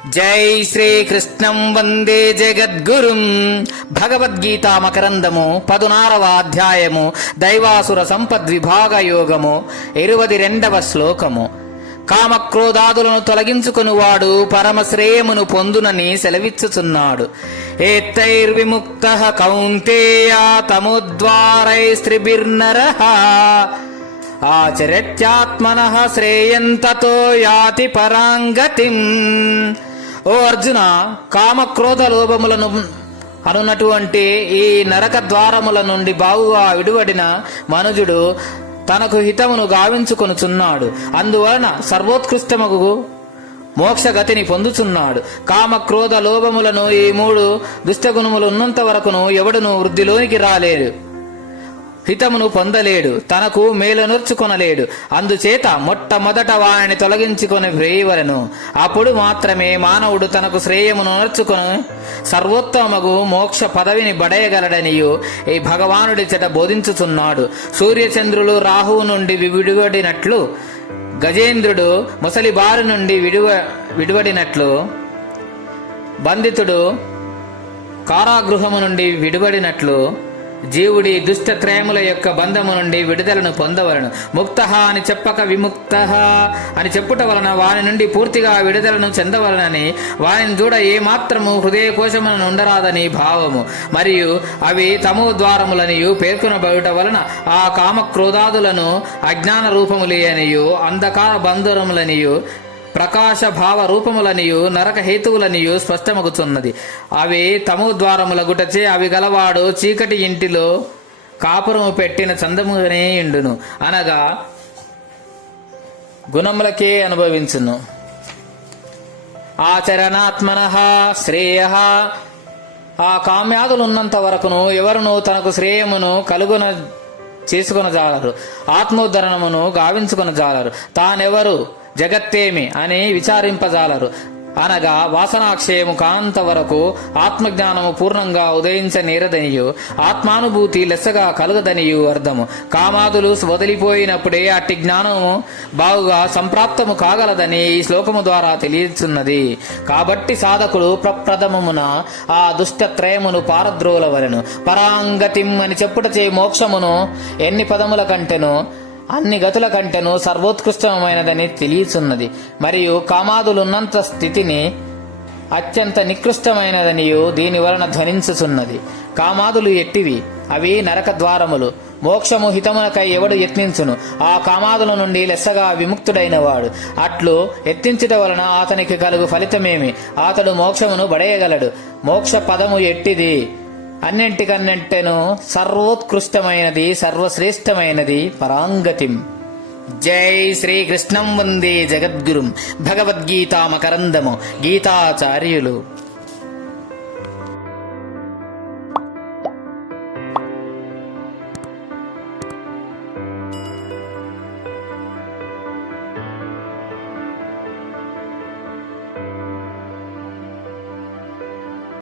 జై శ్రీకృష్ణం వందే జగద్గురుం. భగవద్గీత మకరందము 16వ అధ్యాయము దైవాసుర సంపద్విభాగ యోగము 22వ శ్లోకము. కామక్రోధాదులను తొలగించుకునివాడు పరమశ్రేయమును పొందునని సెలవిచ్చుచున్నాడు. ఏతైర్విముక్త కౌంతేయ తముద్వారైస్త్రిభిర్నరః ఆచరత్యాత్మనః శ్రేయంతతో యాతి పరాంగతిం. ఓ అర్జున, కామక్రోధ లోభములను అనున్నటువంటి ఈ నరక ద్వారముల నుండి బావుగా విడువడిన మనుజుడు తనకు హితమును గావించుకొనుచున్నాడు. అందువలన సర్వోత్కృష్టమగు మోక్షగతిని పొందుచున్నాడు. కామక్రోధ లోభములను ఈ 3 దుష్టగుణములు ఉన్నంత వరకును ఎవడును వృద్ధిలోనికి రాలేడు, హితమును పొందలేడు, తనకు మేలునర్చుకొనలేడు. అందుచేత మొట్టమొదట వారిని తొలగించుకొని వేయవలను. అప్పుడు మాత్రమే మానవుడు తనకు శ్రేయమును నర్చుకొని సర్వోత్తమగు మోక్ష పదవిని బడయగలడనియు ఈ భగవానుడి చేత బోధించుచున్నాడు. సూర్యచంద్రులు రాహువు నుండి విడివడినట్లు, గజేంద్రుడు ముసలి బారి నుండి విడివడినట్లు, బంధితుడు కారాగృహము నుండి విడివడినట్లు జీవుడి దుష్టత్రయముల యొక్క బంధము నుండి విడుదలను పొందవలను. ముక్త అని చెప్పక విముక్త అని చెప్పుట వలన వాని నుండి పూర్తిగా విడుదలను చెందవలనని, వానిని చూడ ఏమాత్రము హృదయ కోశములను ఉండరాదని భావము. మరియు అవి తమో ద్వారములనియు పేర్కొనబడుట వలన ఆ కామక్రోధాదులను అజ్ఞాన రూపములనియు అంధకార బంధురములనియు ప్రకాశ భావ రూపములనియు నరక హేతువులనియు స్పష్టమగుచున్నది. అవి తమోద్వారముల గుటచే అవి గలవాడు చీకటి ఇంటిలో కాపురము పెట్టిన చందమునే ఇండును, అనగా గుణములకే అనుభవించును. ఆచరణాత్మనః శ్రేయః. ఆ కామ్యాదులున్నంత వరకును ఎవరును తనకు శ్రేయమును కలుగున చేసుకొనజాలరు, ఆత్మోద్ధరణమును గావించుకొనజాలరు, తానెవరు జగత్తేమి అని విచారింపజాలరు. అనగా వాసనాక్షయము కానంత వరకు ఆత్మజ్ఞానము పూర్ణంగా ఉదయించనేరదనియు ఆత్మానుభూతి లెస్సగా కలుగదనియు అర్థము. కామాదులు వదిలిపోయినప్పుడే అట్టి జ్ఞానము బాగుగా సంప్రాప్తము కాగలదని ఈ శ్లోకము ద్వారా తెలియచున్నది. కాబట్టి సాధకుడు ప్రప్రథమమున ఆ దుష్టత్రయమును పారద్రోలవలెను. పరాంగతిం అని చెప్పుటచే మోక్షమును ఎన్ని పదముల కంటెను అన్ని గతుల కంటెను సర్వోత్కృష్టమైనదని తెలియచున్నది. మరియు కామాదులున్నంత స్థితిని అత్యంత నికృష్టమైనదనియు దీని వలన ధ్వనించుచున్నది. కామాదులు ఎట్టివి? అవి నరక ద్వారములు. మోక్షము హితమునకై ఎవడు యత్నించును ఆ కామాదుల నుండి లెస్సగా విముక్తుడైనవాడు. అట్లు యత్నించుట వలన అతనికి కలుగు ఫలితమేమి? అతడు మోక్షమును బడయగలడు. మోక్ష పదము ఎట్టిది? అన్నింటికన్నెంటెను సర్వోత్కృష్టమైనది, సర్వశ్రేష్టమైనది పరాంగతిం. జై శ్రీకృష్ణం వందే జగద్గురుం. భగవద్గీత మకరందము. గీతాచార్యులు.